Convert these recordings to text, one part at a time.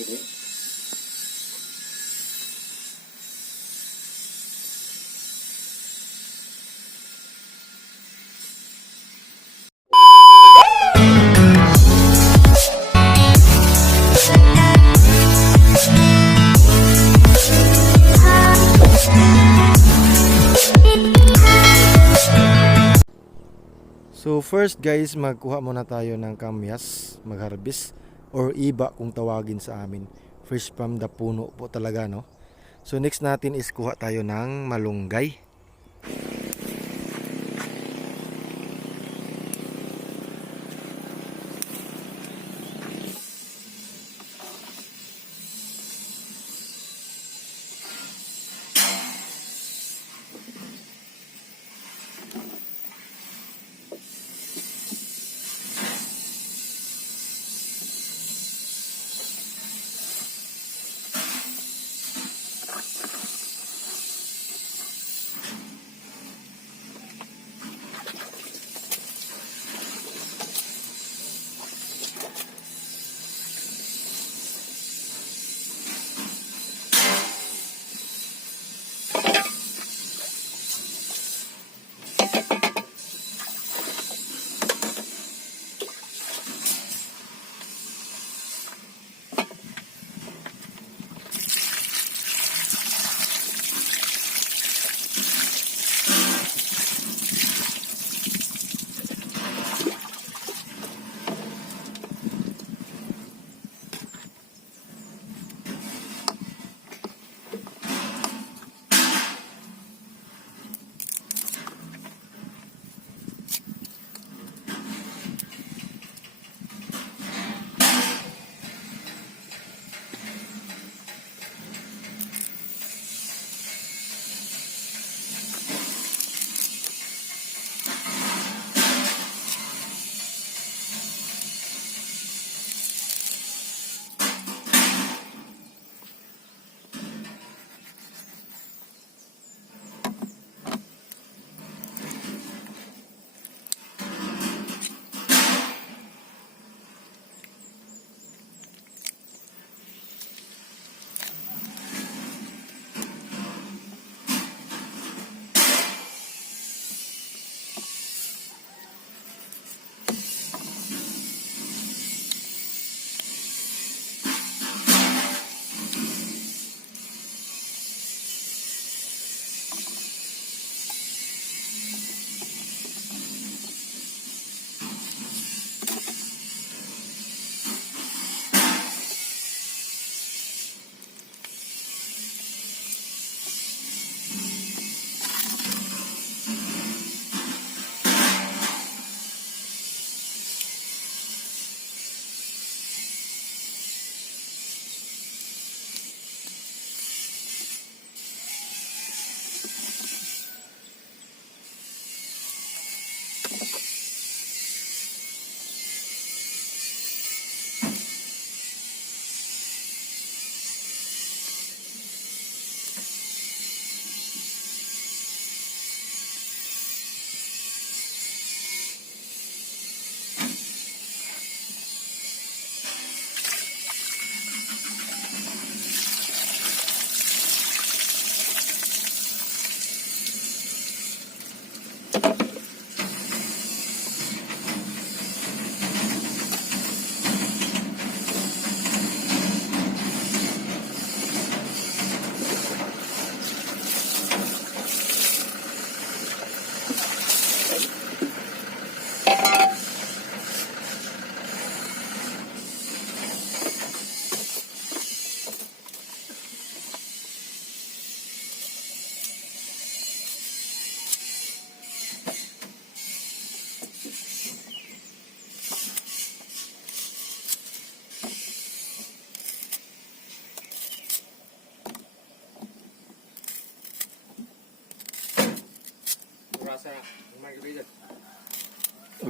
So first guys, magkuha muna tayo ng kamyas, mag-harvest or iba kung tawagin sa amin. Fresh from the puno po talaga, no? So next natin is kuha tayo ng malunggay.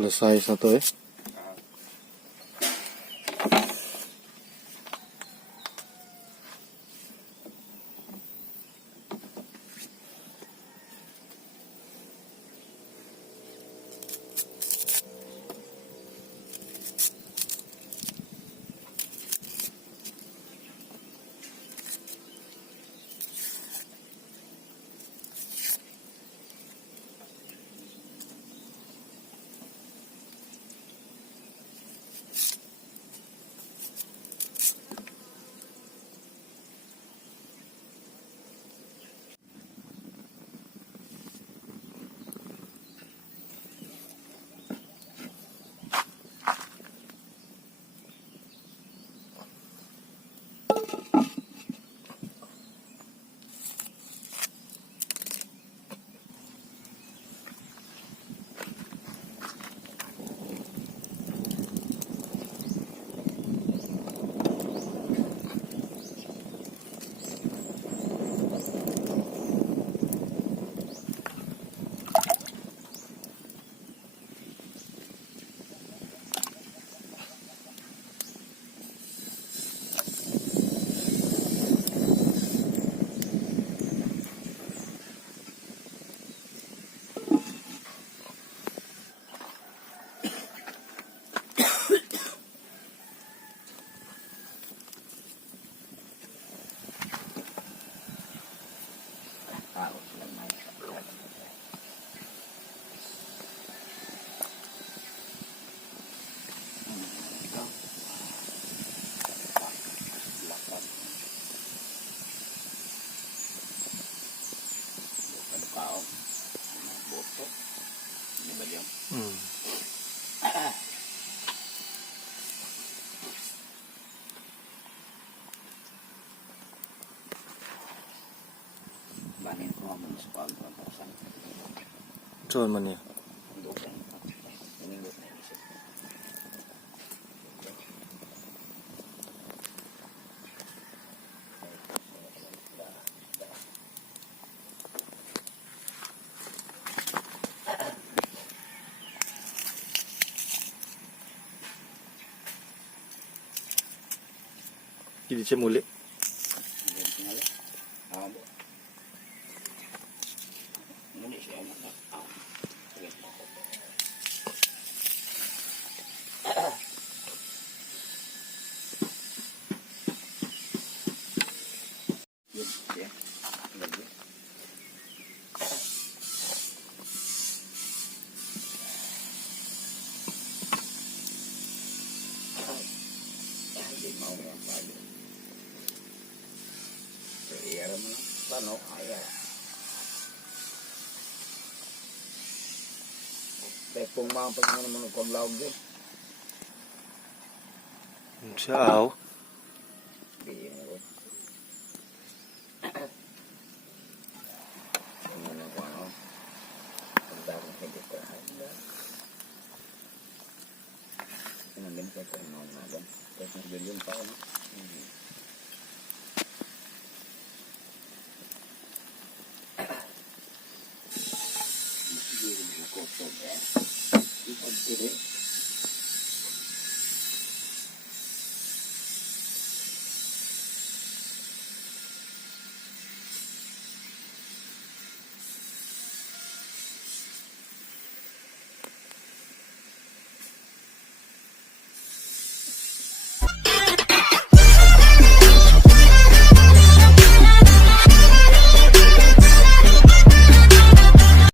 Alas 6 na to eh. Hmm. Banin ko mo sa pagpapasan. Saan man niya? Dukan. Minindot na isip. Hindi siya muli. Hindi tingali. Abo. Muli siya mo na. Sige mo ko. Yun siya. Lagi. Hindi mauwa pa yun. Iyara mo lang. Paano? Ayara. Dahil kung mga pag naman ng paglawag din. Siya aw. Hindi mo ko. Ang ano ko ano. Ang daming hindi ko handa. Pinangin ko ito. Ano nga lang. Tapos nag-bilyon pa ako.